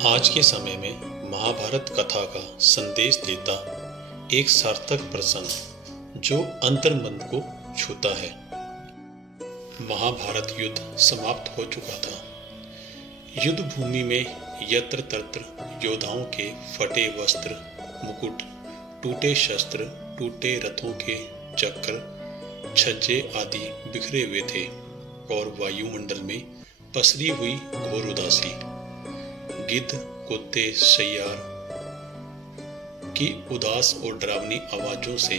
आज के समय में महाभारत कथा का संदेश देता एक सार्थक प्रसंग जो अंतर्मन को छूता है। महाभारत युद्ध समाप्त हो चुका था। युद्ध भूमि में यत्र तत्र योद्धाओं के फटे वस्त्र, मुकुट, टूटे शस्त्र, टूटे रथों के चक्र, छज्जे आदि बिखरे हुए थे और वायुमंडल में पसरी हुई घोर उदासी। गिद्ध, कुत्ते, सैयार की उदास और डरावनी आवाजों से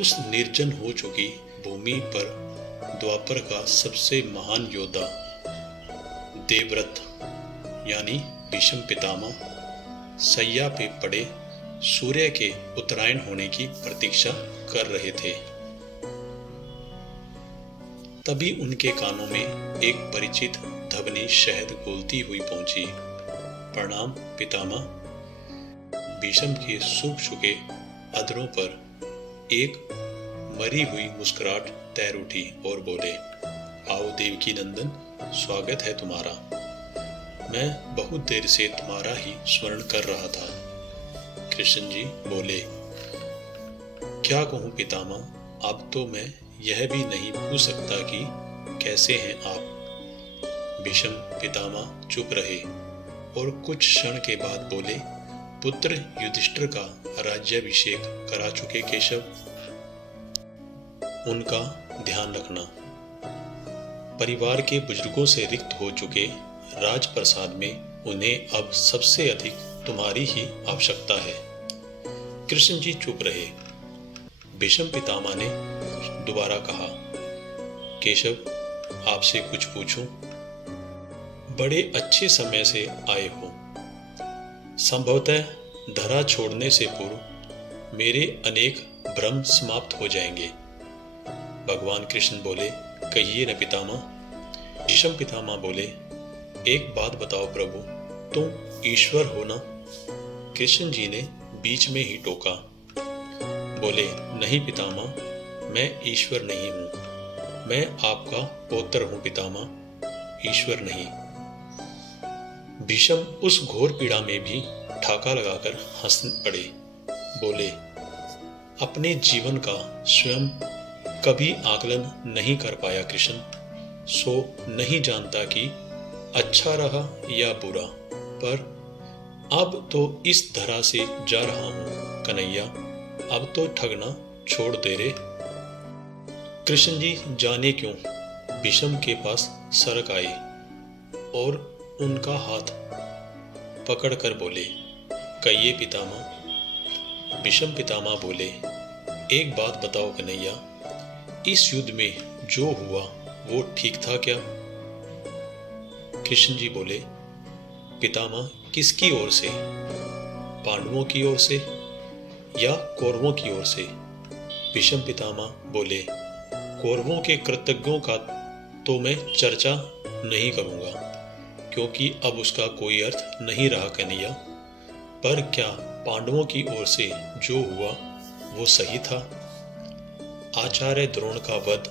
उस निर्जन हो चुकी भूमि पर द्वापर का सबसे महान योद्धा देवव्रत यानी भीष्म पितामह सैया पे पड़े सूर्य के उत्तरायण होने की प्रतीक्षा कर रहे थे। तभी उनके कानों में एक परिचित ध्वनि शहद घोलती हुई पहुंची। प्रणाम पितामह। भीष्म के सूख चुके अधरों पर एक मरी हुई मुस्कुराहट तैर उठी और बोले, आओ देवकी नंदन, स्वागत है तुम्हारा। मैं बहुत देर से तुम्हारा ही स्मरण कर रहा था। कृष्ण जी बोले, क्या कहूं पितामह, अब तो मैं यह भी नहीं पूछ सकता कि कैसे हैं आप। भीष्म पितामह चुप रहे और कुछ क्षण के बाद बोले, पुत्र युधिष्ठिर का राज्याभिषेक करा चुके केशव, उनका ध्यान रखना। परिवार के बुजुर्गों से रिक्त हो चुके राजप्रसाद में उन्हें अब सबसे अधिक तुम्हारी ही आवश्यकता है। कृष्ण जी चुप रहे। भीष्म पितामह ने दोबारा कहा, केशव, आपसे कुछ पूछूं? बड़े अच्छे समय से आए हो। संभवतः धरा छोड़ने से पूर्व मेरे अनेक भ्रम समाप्त हो जाएंगे। भगवान कृष्ण बोले, कहिए न पितामह। भीष्म पितामह बोले, एक बात बताओ प्रभु, तुम ईश्वर हो ना? कृष्ण जी ने बीच में ही टोका। बोले, नहीं पितामह, मैं ईश्वर नहीं हूं। मैं आपका पौत्र हूं पितामह, ईश्वर नहीं। भीष्म उस घोर पीड़ा में भी ठाका लगाकर हंस पड़े। बोले, अपने जीवन का स्वयं कभी आकलन नहीं कर पाया कृष्ण, सो नहीं जानता कि अच्छा रहा या बुरा, पर अब तो इस धरा से जा रहा हूं कन्हैया, अब तो ठगना छोड़ दे रे। कृष्ण जी जाने क्यों भीष्म के पास सरक आए और उनका हाथ पकड़कर बोले, कहिए पितामह। भीष्म पितामह बोले, एक बात बताओ कन्हैया, इस युद्ध में जो हुआ वो ठीक था क्या? कृष्ण जी बोले, पितामह, किसकी ओर से? पांडवों की ओर से या कौरवों की ओर से? भीष्म पितामह बोले, कौरवों के कृतज्ञों का तो मैं चर्चा नहीं करूंगा, क्योंकि अब उसका कोई अर्थ नहीं रहा कन्हैया, पर क्या पांडवों की ओर से जो हुआ वो सही था? आचार्य द्रोण का वध,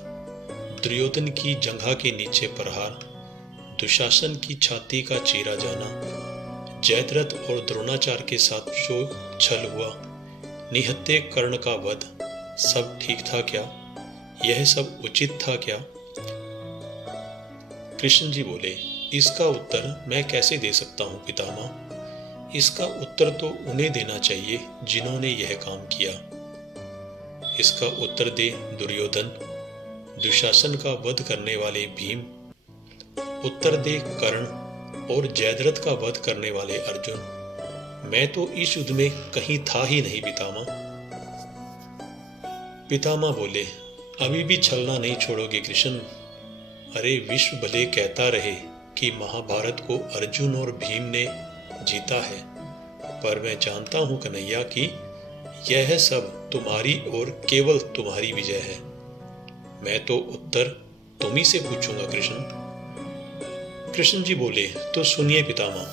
दुर्योधन की जंघा के नीचे प्रहार, दुशासन की छाती का चीरा जाना, जयद्रथ और द्रोणाचार्य के साथ जो छल हुआ, निहत्थे कर्ण का वध, सब ठीक था क्या? यह सब उचित था क्या? कृष्ण जी बोले, इसका उत्तर मैं कैसे दे सकता हूं पितामह? इसका उत्तर तो उन्हें देना चाहिए जिन्होंने यह काम किया। इसका उत्तर दे दुर्योधन, दुशासन का वध करने वाले भीम, उत्तर दे कर्ण और जयद्रथ का वध करने वाले अर्जुन। मैं तो इस युद्ध में कहीं था ही नहीं पितामह। पितामह बोले, अभी भी छलना नहीं छोड़ोगे कृष्ण? अरे विश्व भले कहता रहे कि महाभारत को अर्जुन और भीम ने जीता है, पर मैं जानता हूं कन्हैया कि यह सब तुम्हारी और केवल तुम्हारी विजय है। मैं तो उत्तर तुम ही से पूछूंगा कृष्ण। कृष्ण जी बोले, तो सुनिए पितामह,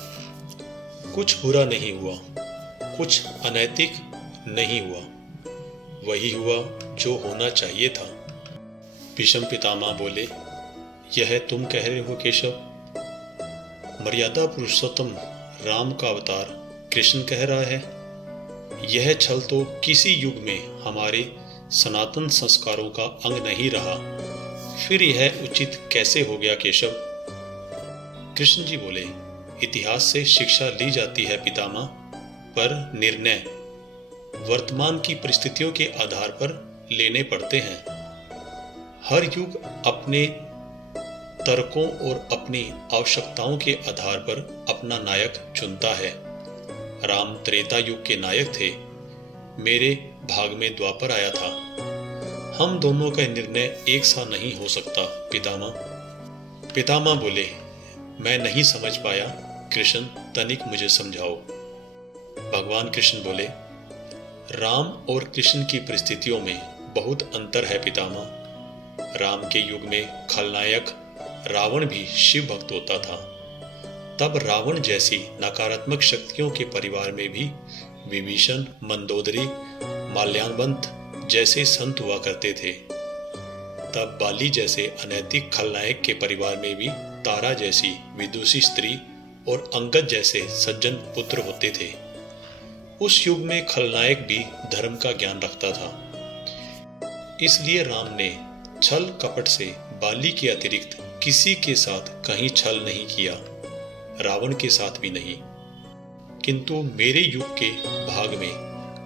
कुछ बुरा नहीं हुआ, कुछ अनैतिक नहीं हुआ, वही हुआ जो होना चाहिए था। भीष्म पितामह बोले, यह तुम कह रहे हो केशव? मर्यादा पुरुषोत्तम राम का अवतार कृष्ण कह रहा है। यह छल तो किसी युग में हमारे सनातन संस्कारों का अंग नहीं रहा, फिर यह उचित कैसे हो गया केशव? कृष्ण जी बोले, इतिहास से शिक्षा ली जाती है पितामह, पर निर्णय वर्तमान की परिस्थितियों के आधार पर लेने पड़ते हैं। हर युग अपने तर्कों और अपनी आवश्यकताओं के आधार पर अपना नायक चुनता है। राम त्रेता युग के नायक थे, मेरे भाग में द्वापर आया था। हम दोनों का निर्णय एक सा नहीं हो सकता पितामह। पितामह बोले, मैं नहीं समझ पाया कृष्ण, तनिक मुझे समझाओ। भगवान कृष्ण बोले, राम और कृष्ण की परिस्थितियों में बहुत अंतर है पितामह। राम के युग में खलनायक रावण भी शिव भक्त होता था। तब रावण जैसी नकारात्मक शक्तियों के परिवार में भी विभीषण, मंदोदरी, माल्यार्पण जैसे संत हुआ करते थे। तब बाली जैसे अनैतिक खलनायक के परिवार में भी तारा जैसी विदुषी स्त्री और अंगद जैसे सज्जन पुत्र होते थे। उस युग में खलनायक भी धर्म का ज्ञान रखता था। इसलिए राम ने छल कपट से बाली के अतिरिक्त किसी के साथ कहीं छल नहीं किया, रावण के साथ भी नहीं। किंतु मेरे युग के भाग में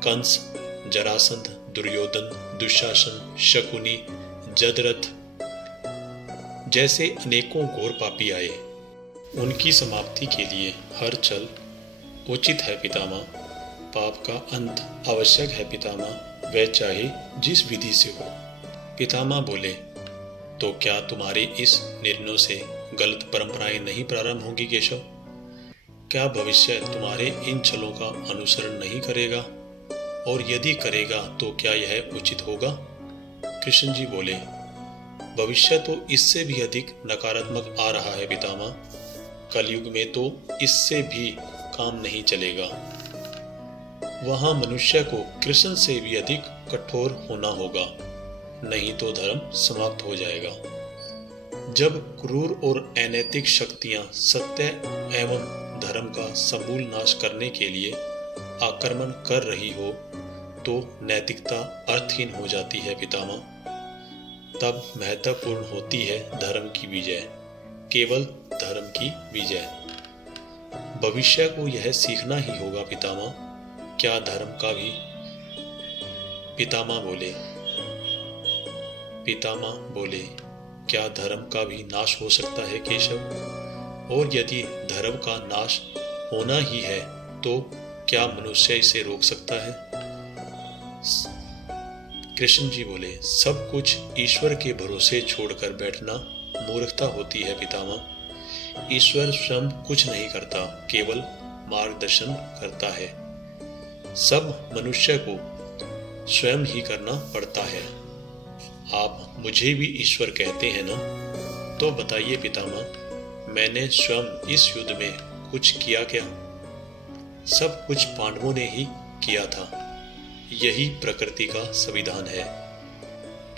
कंस, जरासंध, दुर्योधन, दुशासन, शकुनी, जदरथ जैसे अनेकों घोर पापी आए। उनकी समाप्ति के लिए हर छल उचित है पितामह। पाप का अंत आवश्यक है पितामह, वह चाहे जिस विधि से हो। पितामह बोले, तो क्या तुम्हारे इस निर्णय से गलत परंपराएं नहीं प्रारंभ होंगी केशव? क्या भविष्य तुम्हारे इन छलों का अनुसरण नहीं करेगा? और यदि करेगा तो क्या यह उचित होगा? कृष्ण जी बोले, भविष्य तो इससे भी अधिक नकारात्मक आ रहा है पितामह। कलयुग में तो इससे भी काम नहीं चलेगा। वहां मनुष्य को कृष्ण से भी अधिक कठोर होना होगा, नहीं तो धर्म समाप्त हो जाएगा। जब क्रूर और अनैतिक शक्तियां सत्य एवं धर्म का समूल नाश करने के लिए आक्रमण कर रही हो, तो नैतिकता अर्थहीन हो जाती है पितामह। तब महत्वपूर्ण होती है धर्म की विजय, केवल धर्म की विजय। भविष्य को यह सीखना ही होगा पितामह। क्या धर्म का भी? पितामह बोले, क्या धर्म का भी नाश हो सकता है केशव? और यदि धर्म का नाश होना ही है तो क्या मनुष्य इसे रोक सकता है? कृष्ण जी बोले, सब कुछ ईश्वर के भरोसे छोड़कर बैठना मूर्खता होती है पितामह। ईश्वर स्वयं कुछ नहीं करता, केवल मार्गदर्शन करता है। सब मनुष्य को स्वयं ही करना पड़ता है। आप मुझे भी ईश्वर कहते हैं ना? तो बताइए पितामह, मैंने स्वयं इस युद्ध में कुछ किया क्या? सब कुछ पांडवों ने ही किया था। यही प्रकृति का संविधान है।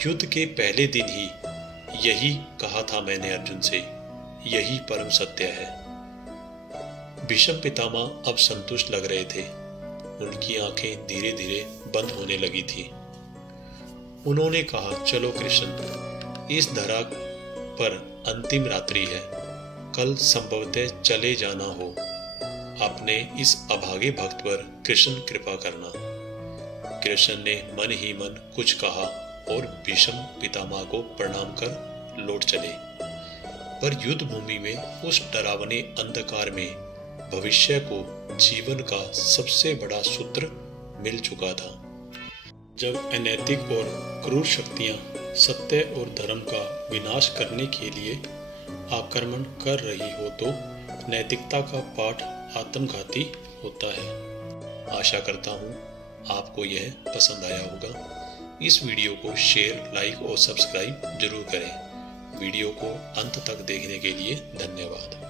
युद्ध के पहले दिन ही यही कहा था मैंने अर्जुन से, यही परम सत्य है। भीष्म पितामह अब संतुष्ट लग रहे थे। उनकी आंखें धीरे धीरे बंद होने लगी थी। उन्होंने कहा, चलो कृष्ण, इस धरा पर अंतिम रात्रि है, कल संभवतः चले जाना हो। अपने इस अभागे भक्त पर कृष्ण कृपा करना। कृष्ण ने मन ही मन कुछ कहा और भीष्म पितामह को प्रणाम कर लौट चले। पर युद्ध भूमि में उस डरावने अंधकार में भविष्य को जीवन का सबसे बड़ा सूत्र मिल चुका था। जब अनैतिक और क्रूर शक्तियां सत्य और धर्म का विनाश करने के लिए आक्रमण कर रही हो, तो नैतिकता का पाठ आत्मघाती होता है। आशा करता हूँ आपको यह पसंद आया होगा। इस वीडियो को शेयर, लाइक और सब्सक्राइब जरूर करें। वीडियो को अंत तक देखने के लिए धन्यवाद।